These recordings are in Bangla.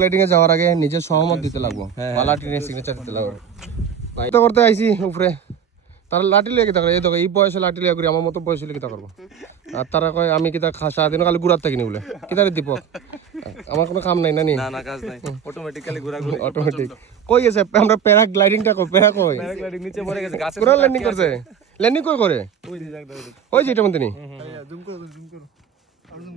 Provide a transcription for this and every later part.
প্লেটিং এ যাওয়ার আগে নিজের সহমত দিতে লাগবো পালা ট্রেনের সিগনেচার দিতে লাগবে তো করতে আইছি উপরে তারা লাঠি লিয়ে কিতা করে এই দেখো এই বয়সে লাঠি লিয়ে করি আমার মতো বয়স হলে কিতা করবো আর তারা কয় আমি কিতা সারাদিন খালি ঘুরার থাকি নি বলে কিতারে দীপক আমার কোনো কাম নাই না নি না কাজ নাই অটোমেটিক্যালি ঘোরাঘুরি অটোমেটিক কই গেছে আমরা প্যারাগ্লাইডিংটা কই প্যারা কই প্যারাগ্লাইডিং নিচে পড়ে গেছে গাছে পুরো ল্যান্ডিং করছে ল্যান্ডিং কই করে ওই যে জায়গাটা ওই যেটা মধ্যে নি জুম করো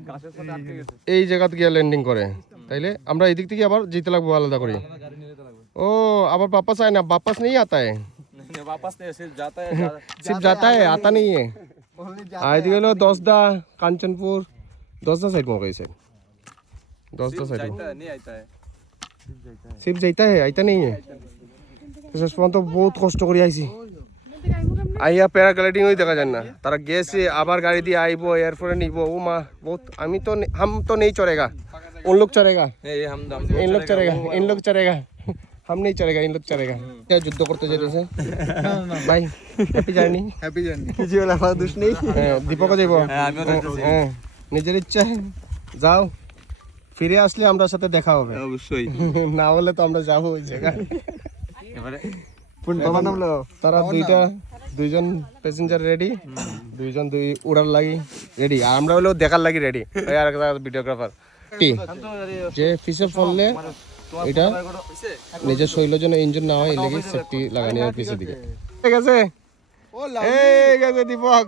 গাছের সাথে আটকে গেছে এই জায়গাতে গিয়ে ল্যান্ডিং করে তাইলে আমরা এই দিক থেকে আবার যেতে লাগবো আলাদা করে গাড়ি নিয়ে যেতে লাগবে ओ अब वापस आए ना वापस नहीं आता है नहीं वापस नहीं सिर्फ जाता है सिर्फ जाता है आता नहीं है आए दिए लो दोस्ता कांचनपुर दोस्ता साइड में गई साइड दोस्ता साइड जाता है नहीं आता है सिर्फ जाता है आता नहीं है तो बहुत कष्ट করে আইছি আইয়া প্যারাগ্লাইডিং হই দেখা যায় না তারা গেছে আবার গাড়ি দিয়ে আইবো এয়ারপোর্টে নিব ও মা বহুত আমি তো हम तो नहीं चढ़ेगा उन लोग चढ़ेगा ये हम इन लोग चढ़ेगा इन लोग चढ़ेगा हम नहीं चढ़ेगा इन लोग चढ़ेगा क्या युद्ध करते যেতেছে ভাই হ্যাপি জার্নি কিছু হলো আমার দোষ নেই দীপক যাইবো হ্যাঁ নিজের ইচ্ছা যাও ফিরে আসলে আমরা সাথে দেখা হবে অবশ্যই না হলে তো আমরা যাবো ওই জায়গায় এবারে কোন বাবা নামলো তারা দুইজন প্যাসেঞ্জার রেডি দুইজন দুই উড়ার লাগি রেডি আর আমরা হলো দেখার লাগি রেডি ওই আর একটা ভিডিওগ্রাফার কি যে ফিসে পড়লে এটা নিজের শৈলের জন্য ইঞ্জিন না হয় এই লেগে সেফটি লাগানি হয় পিছের দিকে ঠিক আছে এই গেছে দীপক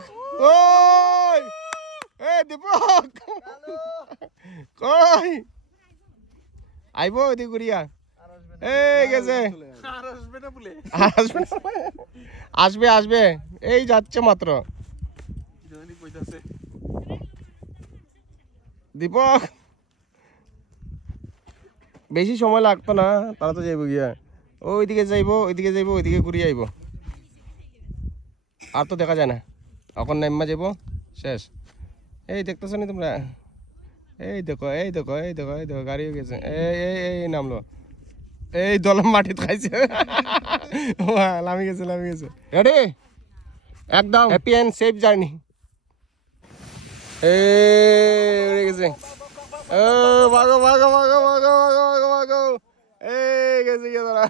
ওই এই দীপক কই আইবো এদিকে ঘুরিয়া এই গেছে আসবে আসবে এই যাচ্ছে মাত্র দীপক বেশি সময় লাগতো না তারা তো যাইব গিয়া ওইদিকে যাইবো ওইদিকে ঘুরিয়ে আইব আর তো দেখা যায় না এখন নেমা যাইব শেষ এই দেখতেছো নি তোমরা এই দেখো গাড়ি হয়ে গেছে এই নামলো এই দলম মাটিতে খাইছে নামি গেছে রেডি একদম হ্যাপি এন্ড সেফ জার্নি উড়ে গেছে ও ভাগো এই গেছে গিয়ে তারা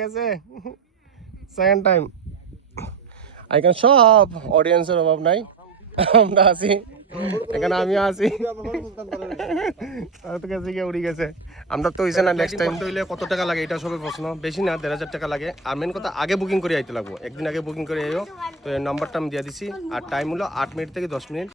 গেছে সেকেন্ড টাইম এখানে সব অডিয়েন্সের অভাব নাই আমরা আছি এখানে আমি আছি তো গেছে গিয়ে উড়ে গেছে আমরা তো হইছে না নেক্সট টাইম তো হইলে কত টাকা লাগে এটা সবে প্রশ্ন বেশি না ১,৫০০ টাকা লাগে আর মেন কথা আগে বুকিং করে আইতে লাগবো একদিন আগে বুকিং করে আইও তো এই নাম্বারটা আমি দিয়ে দিছি আর টাইম হলো ৮ মিনিট থেকে ১০ মিনিট